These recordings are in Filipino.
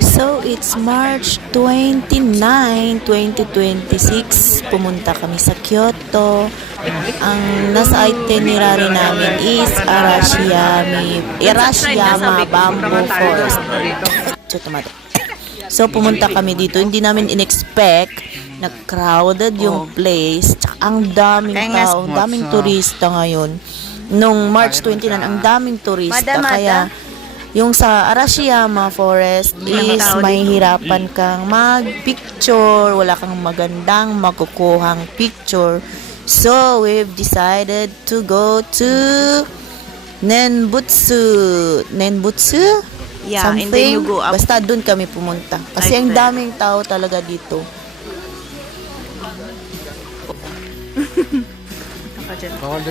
So, it's March 29, 2026. Pumunta kami sa Kyoto. Ang nasa itinerary namin is Arashiyama Bamboo Forest. So, pumunta kami dito. Hindi namin in-expect na crowded yung place. Tsaka ang daming tao, ang daming turista ngayon. Nung March 29, ang daming turista. Kaya, yung sa Arashiyama Forest is may hirapan kang mag-picture, wala kang magandang makukuhang picture. So, we've decided to go to Nenbutsu. Nenbutsu? Yeah, Something. and then you go up. Basta dun kami pumunta. Kasi ang daming tao talaga dito.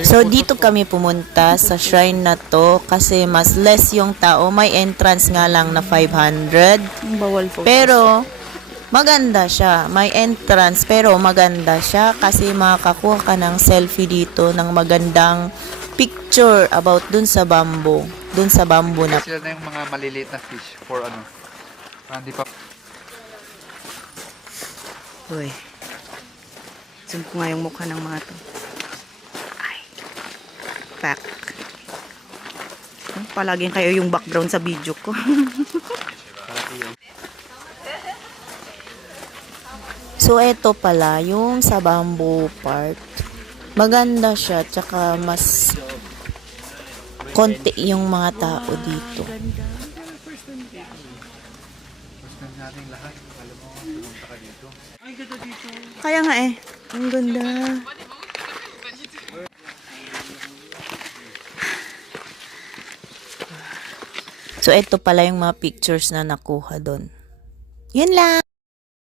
So, dito kami pumunta sa shrine na to kasi mas less yung tao. May entrance nga lang na 500. Bawal po. Pero, maganda siya. May entrance, pero maganda siya kasi makakakuha ka ng selfie dito ng magandang picture about dun sa bamboo. Dun sa bamboo na. Sila na yung mga maliliit na fish for ano. Hindi pa. Uy. Zoom ko nga yung mukha ng mga to. Pack. Palaging kayo yung background sa video ko. So, eto pala, yung sa bamboo part. Maganda siya, tsaka mas konti yung mga tao dito. Kaya nga eh. Ang ganda. So, eto pala yung mga pictures na nakuha doon. Yun lang!